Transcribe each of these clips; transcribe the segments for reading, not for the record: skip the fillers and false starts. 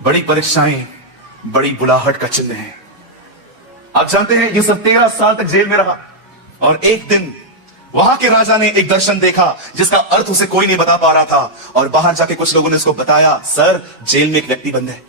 बड़ी परीक्षाएं बड़ी बुलाहट का चिन्ह है। आप जानते हैं ये सब 13 साल तक जेल में रहा और एक दिन वहां के राजा ने एक दर्शन देखा जिसका अर्थ उसे कोई नहीं बता पा रहा था और बाहर जाके कुछ लोगों ने उसको बताया, सर जेल में एक व्यक्ति बंद है,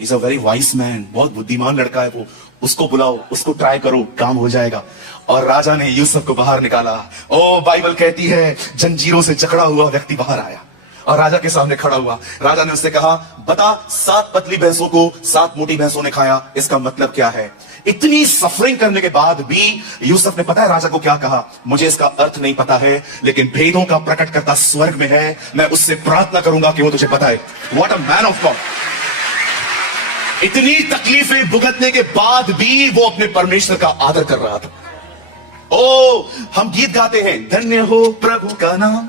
is a very vice man, बहुत बुद्धिमान लड़का है वो, उसको बुलाओ, उसको ट्राई करो, काम हो जाएगा। और राजा ने यूसुफ को बाहर निकाला। ओ बाइबल कहती है जंजीरों से जकड़ा हुआ व्यक्ति बाहर आया और राजा के सामने खड़ा हुआ। राजा ने उससे कहा, बता 7 पतली भैंसों को 7 मोटी भैंसों ने खाया, इसका मतलब क्या है? इतनी सफरिंग करने के बाद भी यूसुफ ने पता है राजा को क्या कहा, मुझे इसका अर्थ नहीं पता है, लेकिन भेदों का प्रकट करता स्वर्ग में है, मैं उससे प्रार्थना करूंगा कि वो तुझे बताए। What a man of God. इतनी तकलीफें भुगतने के बाद भी वो अपने परमेश्वर का आदर कर रहा था। ओ हम गीत गाते हैं, धन्य हो प्रभु का नाम,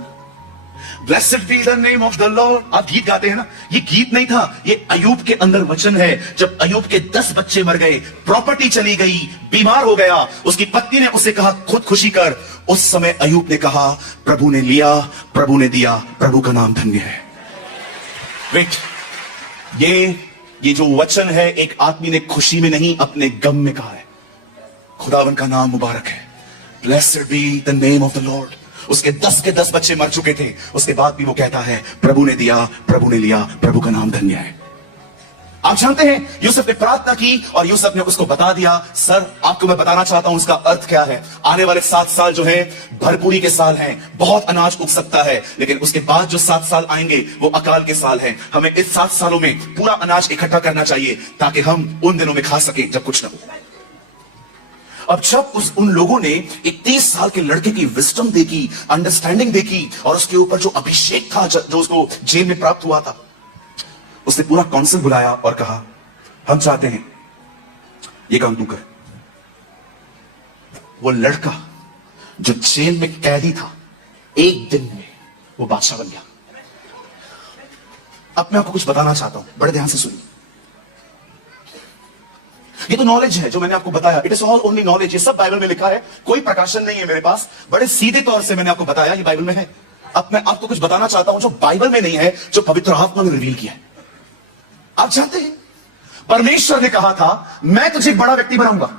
Blessed be the name of the Lord। आप गीत गाते हैं ना, ये गीत नहीं था, ये अयूब के अंदर वचन है। जब अयूब के 10 बच्चे मर गए, प्रॉपर्टी चली गई, बीमार हो गया, उसकी पत्नी ने उसे कहा खुदकुशी कर, उस समय अयूब ने कहा प्रभु ने लिया, प्रभु ने दिया, प्रभु का नाम धन्य है। वेट, ये जो वचन है एक आदमी ने खुशी में नहीं अपने गम में कहा है। खुदावन का नाम मुबारक है। Blessed be the name of the Lord। उसके 10 के 10 बच्चे मर चुके थे, उसके बाद भी वो कहता है प्रभु ने दिया, प्रभु ने लिया, प्रभु का नाम धन्य है। आप जानते हैं यूसुफ ने प्रार्थना की और यूसुफ ने उसको बता दिया, सर आपको मैं बताना चाहता हूं उसका अर्थ क्या है। आने वाले 7 साल जो है भरपूरी के साल हैं, बहुत अनाज उग सकता है, लेकिन उसके बाद जो 7 साल आएंगे वो अकाल के साल हैं। हमें इस 7 सालों में पूरा अनाज इकट्ठा करना चाहिए ताकि हम उन दिनों में खा सके जब कुछ न हो। अब जब उन लोगों ने 31 साल के लड़के की विजडम देखी, अंडरस्टैंडिंग देखी और उसके ऊपर जो अभिषेक था जो उसको जेल में प्राप्त हुआ था, उसने पूरा काउंसिल बुलाया और कहा, हम चाहते हैं ये काम तू कर। वो लड़का जो जेल में कैदी था, एक दिन में वो बादशाह बन गया। अब मैं आपको कुछ बताना चाहता हूं, बड़े ध्यान से सुनिए। ये तो नॉलेज है जो मैंने आपको बताया, it is all only knowledge. ये सब बाइबल में लिखा है, कोई प्रकाशन नहीं है मेरे पास, बड़े सीधे तौर से मैंने आपको बताया ये बाइबल में है। अब मैं आपको कुछ बताना चाहता हूं जो बाइबल में नहीं है, जो पवित्र आत्मा ने रिवील किया है। आप जानते हैं परमेश्वर ने कहा था मैं तुझे एक बड़ा व्यक्ति बनाऊंगा,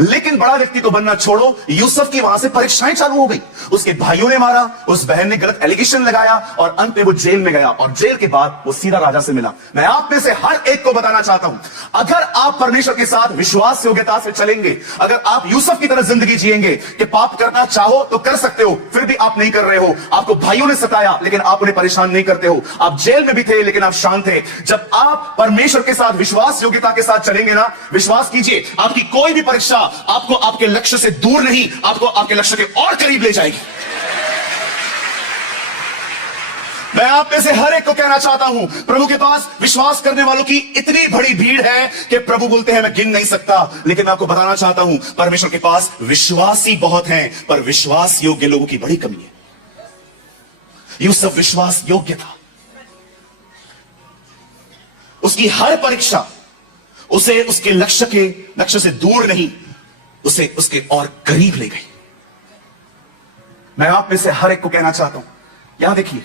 लेकिन बड़ा व्यक्ति तो बनना छोड़ो, यूसुफ की वहां से परीक्षाएं चालू हो गई। उसके भाइयों ने मारा, उस बहन ने गलत एलिगेशन लगाया और अंत में वो जेल में गया और जेल के बाद वो सीधा राजा से मिला। मैं आप में से हर एक को बताना चाहता हूं, अगर आप परमेश्वर के साथ विश्वास योग्यता से चलेंगे, अगर आप यूसुफ की तरह जिंदगी जिएंगे कि पाप करना चाहो तो कर सकते हो, फिर भी आप नहीं कर रहे हो। आपको भाइयों ने सताया लेकिन आप उन्हें परेशान नहीं करते हो। आप जेल में भी थे लेकिन आप शांत थे। जब आप परमेश्वर के साथ विश्वास योग्यता के साथ चलेंगे ना, विश्वास कीजिए आपकी कोई भी परीक्षा आपको आपके लक्ष्य से दूर नहीं, आपको आपके लक्ष्य के और करीब ले जाएगी। मैं आप में से हर एक को कहना चाहता हूं, प्रभु के पास विश्वास करने वालों की इतनी बड़ी भीड़ है कि प्रभु बोलते हैं मैं गिन नहीं सकता, लेकिन मैं आपको बताना चाहता हूं परमेश्वर के पास विश्वासी बहुत हैं, पर विश्वास योग्य लोगों की बड़ी कमी है। यूसुफ विश्वास योग्य था। उसकी हर परीक्षा उसे उसके लक्ष्य से दूर नहीं, उसे उसके और करीब ले गई। मैं आप में से हर एक को कहना चाहता हूं, यहां देखिए,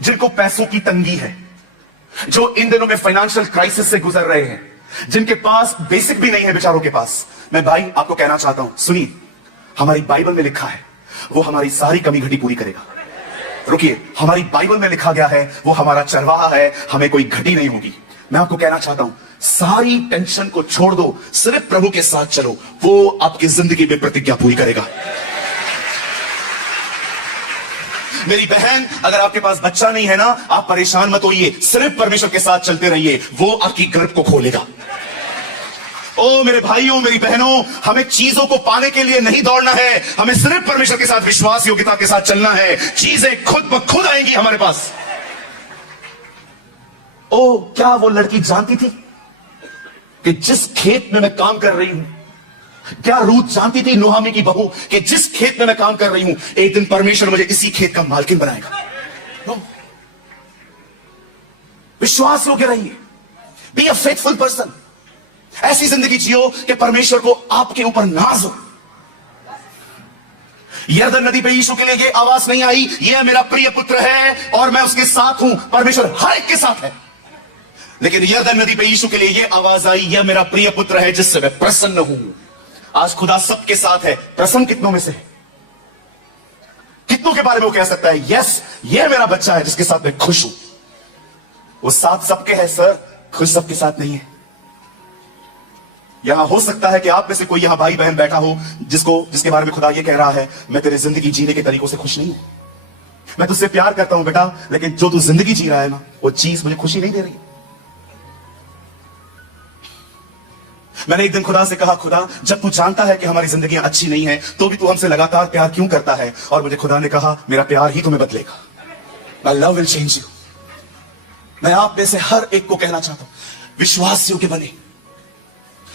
जिनको पैसों की तंगी है, जो इन दिनों में फाइनेंशियल क्राइसिस से गुजर रहे हैं, जिनके पास बेसिक भी नहीं है बेचारों के पास, मैं भाई आपको कहना चाहता हूं, सुनिए, हमारी बाइबल में लिखा है वो हमारी सारी कमी घटी पूरी करेगा। रुकिए, हमारी बाइबल में लिखा गया है वो हमारा चरवाहा है, हमें कोई घटी नहीं होगी। मैं आपको कहना चाहता हूं, सारी टेंशन को छोड़ दो, सिर्फ प्रभु के साथ चलो, वो आपकी जिंदगी में प्रतिज्ञा पूरी करेगा। मेरी बहन, अगर आपके पास बच्चा नहीं है ना, आप परेशान मत होइए, सिर्फ परमेश्वर के साथ चलते रहिए, वो आपकी गर्भ को खोलेगा। ओ मेरे भाइयों, मेरी बहनों, हमें चीजों को पाने के लिए नहीं दौड़ना है, हमें सिर्फ परमेश्वर के साथ विश्वास योग्यता के साथ चलना है। चीजें खुद ब खुद आएंगी हमारे पास। ओ क्या वो लड़की जानती थी कि जिस खेत में मैं काम कर रही हूं, क्या रूथ जानती थी, नुहामी की बहू, कि जिस खेत में मैं काम कर रही हूं एक दिन परमेश्वर मुझे इसी खेत का मालकिन बनाएगा? नो। विश्वास योग्य रहिए, बी अ फेथफुल पर्सन। ऐसी जिंदगी जियो कि परमेश्वर को आपके ऊपर नाज हो। यरदन नदी पे यीशु के लिए ये आवाज नहीं आई, ये मेरा प्रिय पुत्र है और मैं उसके साथ हूं। परमेश्वर हर एक के साथ है। लेकिन यरदन नदी पे यीशु के लिए ये आवाज आई, यह मेरा प्रिय पुत्र है जिससे मैं प्रसन्न हूं। आज खुदा सबके साथ है, प्रसन्न कितनों में से है? कितनों के बारे में वो कह सकता है यस, ये मेरा बच्चा है जिसके साथ मैं खुश हूं? वो साथ सबके है सर, खुश सबके साथ नहीं है। यहां हो सकता है कि आप में से कोई यहां भाई बहन बैठा हो जिसके बारे में खुदा ये कह रहा है, मैं तेरे जिंदगी जीने के तरीकों से खुश नहीं हूं, मैं तुझसे प्यार करता हूं बेटा, लेकिन जो तू जिंदगी जी रहा है ना, वो चीज मुझे खुशी नहीं दे रही। मैंने एक दिन खुदा से कहा, खुदा जब तू जानता है कि हमारी जिंदगियां अच्छी नहीं है तो भी तू हमसे लगातार प्यार क्यों करता है? और मुझे खुदा ने कहा, मेरा प्यार ही तुम्हें बदलेगा। My love will change you. मैं आप में से हर एक को कहना चाहता हूं, विश्वास योग्य बने,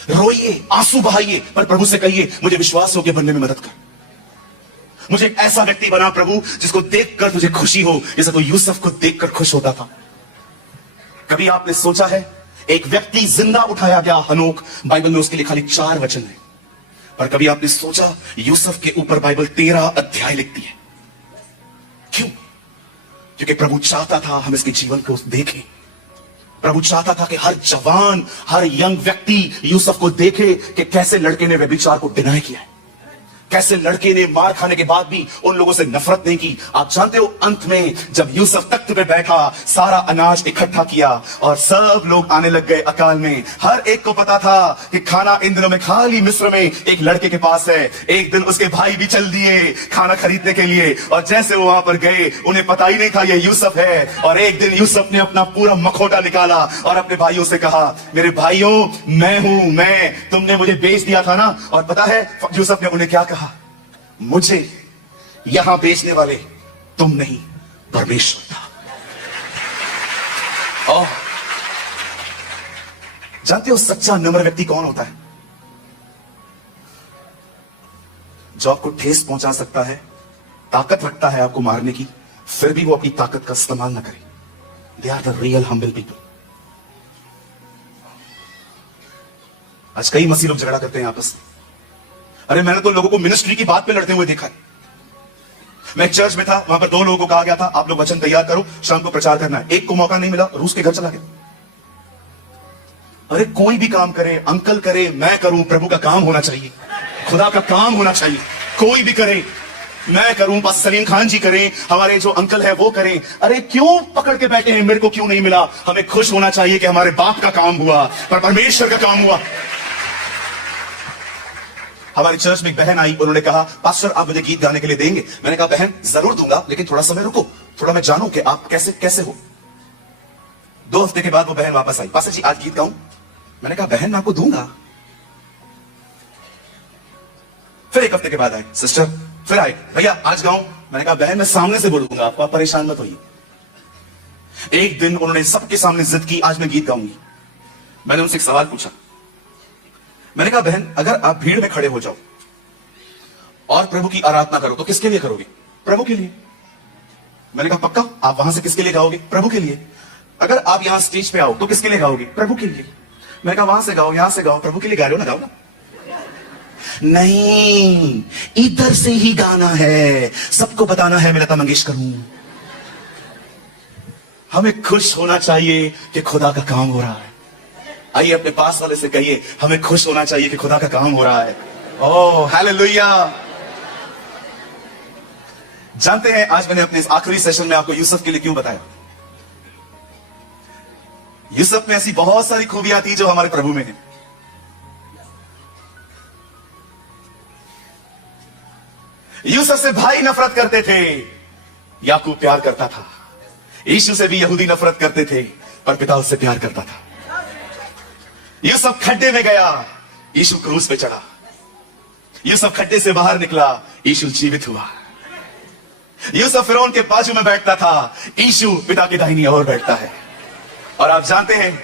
रोइए, आंसू बहाइए, पर प्रभु से कहिए मुझे विश्वास योग्य बनने में मदद कर। मुझे एक ऐसा व्यक्ति बना प्रभु जिसको देखकर तुझे खुशी हो, जैसे तो यूसुफ को देखकर खुश होता था। कभी आपने सोचा है, एक व्यक्ति जिंदा उठाया गया हनोक, बाइबल में उसके लिए खाली 4 वचन है, पर कभी आपने सोचा यूसुफ के ऊपर बाइबल 13 अध्याय लिखती है? क्यों? क्योंकि प्रभु चाहता था हम इसके जीवन को देखें। प्रभु चाहता था कि हर जवान, हर यंग व्यक्ति यूसुफ को देखे कि कैसे लड़के ने व्यभिचार को डिनाई किया है, कैसे लड़के ने मार खाने के बाद भी उन लोगों से नफरत नहीं की। आप जानते हो, अंत में जब यूसुफ तख्त पे बैठा, सारा अनाज इकट्ठा किया और सब लोग आने लग गए अकाल में। हर एक को पता था कि खाना इन दिनों में खाली मिस्र में एक लड़के के पास है। एक दिन उसके भाई भी चल दिए खाना खरीदने के लिए, और जैसे वो वहां पर गए, उन्हें पता ही नहीं था ये यूसुफ है। और एक दिन यूसुफ ने अपना पूरा मखौटा निकाला और अपने भाइयों से कहा, मेरे भाइयों, मैं हूं, मैं, तुमने मुझे बेच दिया था ना। और पता है यूसुफ ने उन्हें क्या कहा? मुझे यहां बेचने वाले तुम नहीं, परमेश्वर था। और जानते हो सच्चा नम्र व्यक्ति कौन होता है? जो आपको ठेस पहुंचा सकता है, ताकत रखता है आपको मारने की, फिर भी वो अपनी ताकत का इस्तेमाल ना करे। They are the real humble people. आज कई मसीह लोग झगड़ा करते हैं आपस में। अरे मैंने तो लोगों को मिनिस्ट्री की बात पे लड़ते हुए देखा है। मैं एक चर्च में था, वहां पर 2 लोगों को कहा गया था, आप लोग वचन तैयार करो, शाम को प्रचार करना है। एक को मौका नहीं मिला, रूस के घर चला गया। अरे कोई भी काम करे, अंकल करे, मैं करूं, प्रभु का काम होना चाहिए, खुदा का काम होना चाहिए। कोई भी करे, मैं करूं, पास सलीम खान जी करें, हमारे जो अंकल है वो करें। अरे क्यों पकड़ के बैठे हैं, मेरे को क्यों नहीं मिला? हमें खुश होना चाहिए कि हमारे बाप का काम हुआ, पर परमेश्वर का काम हुआ। हमारी चर्च में एक बहन आई, उन्होंने कहा, पास्टर आप मुझे गीत गाने के लिए देंगे? मैंने कहा, बहन जरूर दूंगा, लेकिन थोड़ा समय रुको, थोड़ा मैं जानूं कि आप कैसे कैसे हो। 2 हफ्ते के बाद वो बहन वापस आई, पास्टर जी आज गीत गाऊं? मैंने कहा, बहन मैं आपको दूंगा। फिर 1 हफ्ते के बाद आए, सिस्टर फिर आए, भैया आज गाऊं? मैंने कहा, बहन मैं सामने से बोलूंगा आपको, आप परेशान मत होइए। एक दिन उन्होंने सबके सामने जिद की, आज मैं गीत गाऊंगी। मैंने उनसे एक सवाल पूछा, मैंने कहा, बहन अगर आप भीड़ में खड़े हो जाओ और प्रभु की आराधना करो तो किसके लिए करोगे? प्रभु के लिए। मैंने कहा, पक्का? आप वहां से किसके लिए गाओगे? प्रभु के लिए। अगर आप यहां स्टेज पे आओ तो किसके लिए गाओगे? प्रभु के लिए। मैंने कहा, वहां से गाओ, यहां से गाओ, प्रभु के लिए गा रहे हो ना, गाओ ना। नहीं, इधर से ही गाना है, सबको बताना है मैं लता मंगेशकर हूं। हमें खुश होना चाहिए कि खुदा का काम हो रहा है। आइए अपने पास वाले से कहिए, हमें खुश होना चाहिए कि खुदा का काम हो रहा है। Oh hallelujah. जानते हैं आज मैंने अपने इस आखिरी सेशन में आपको यूसुफ के लिए क्यों बताया? यूसुफ में ऐसी बहुत सारी खूबियां थी जो हमारे प्रभु में है। यूसुफ से भाई नफरत करते थे, याकूब प्यार करता था। यीशु से भी यहूदी नफरत करते थे, पर पिता उससे प्यार करता था। यूसुफ खड्डे में गया, यीशु क्रूस पे चढ़ा। यूसुफ खड्डे से बाहर निकला, यीशु जीवित हुआ। यूसुफ फिरौन के बाजू में बैठता था, यीशु पिता की दाहिनी ओर बैठता है। और आप जानते हैं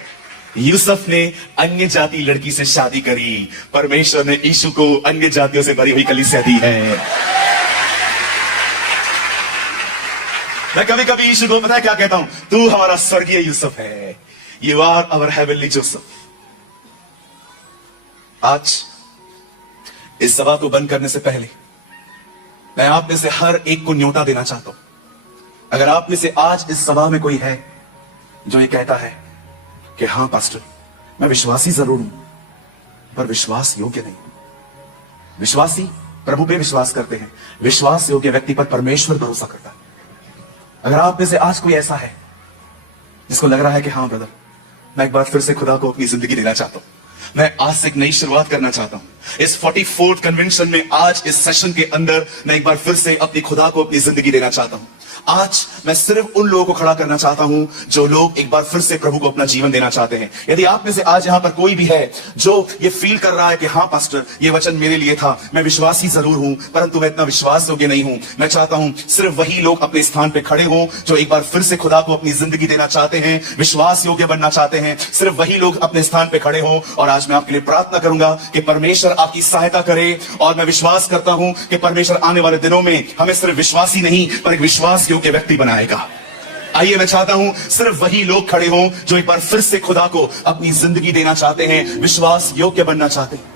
यूसुफ ने अन्य जाति लड़की से शादी करी, परमेश्वर ने यीशु को अन्य जातियों से भरी हुई कलीसिया दी है। मैं कभी कभी यीशु को पता है क्या कहता हूं? तू हमारा स्वर्गीय यूसुफ है, you are our heavenly Joseph. आज इस सभा को बंद करने से पहले मैं आप में से हर एक को न्योता देना चाहता हूं। अगर आप में से आज इस सभा में कोई है जो ये कहता है कि हाँ पास्टर, मैं विश्वासी जरूर हूं, पर विश्वास योग्य नहीं हूं। विश्वासी प्रभु पे विश्वास करते हैं, विश्वास योग्य व्यक्ति पर परमेश्वर भरोसा करता है। अगर आप में से आज कोई ऐसा है जिसको लग रहा है कि हाँ ब्रदर, मैं एक बार फिर से खुदा को अपनी जिंदगी देना चाहता हूं, मैं आज से एक नई शुरुआत करना चाहता हूं, इस 44th कन्वेंशन में आज इस सेशन के अंदर मैं एक बार फिर से अपनी खुदा को अपनी जिंदगी देना चाहता हूं। आज मैं सिर्फ उन लोगों को खड़ा करना चाहता हूं जो लोग एक बार फिर से प्रभु को अपना जीवन देना चाहते हैं। यदि आप में से आज यहां पर कोई भी है जो ये फील कर रहा है कि हाँ पास्टर, ये वचन मेरे लिए था, मैं विश्वासी जरूर हूं परंतु मैं इतना विश्वास योग्य नहीं हूं, मैं चाहता हूं सिर्फ वही लोग अपने स्थान पे खड़े हों जो एक बार फिर से खुदा को अपनी जिंदगी देना चाहते हैं, विश्वास योग्य बनना चाहते हैं, सिर्फ वही लोग अपने स्थान पे खड़े हों। और आज मैं आपके लिए प्रार्थना करूंगा कि परमेश्वर आपकी सहायता करे। और मैं विश्वास करता हूं कि परमेश्वर आने वाले दिनों में हमें सिर्फ विश्वासी नहीं पर एक विश्वास योग्य व्यक्ति बनाएगा। आइए, मैं चाहता हूं सिर्फ वही लोग खड़े हों जो एक बार फिर से खुदा को अपनी जिंदगी देना चाहते हैं, विश्वास योग्य बनना चाहते हैं।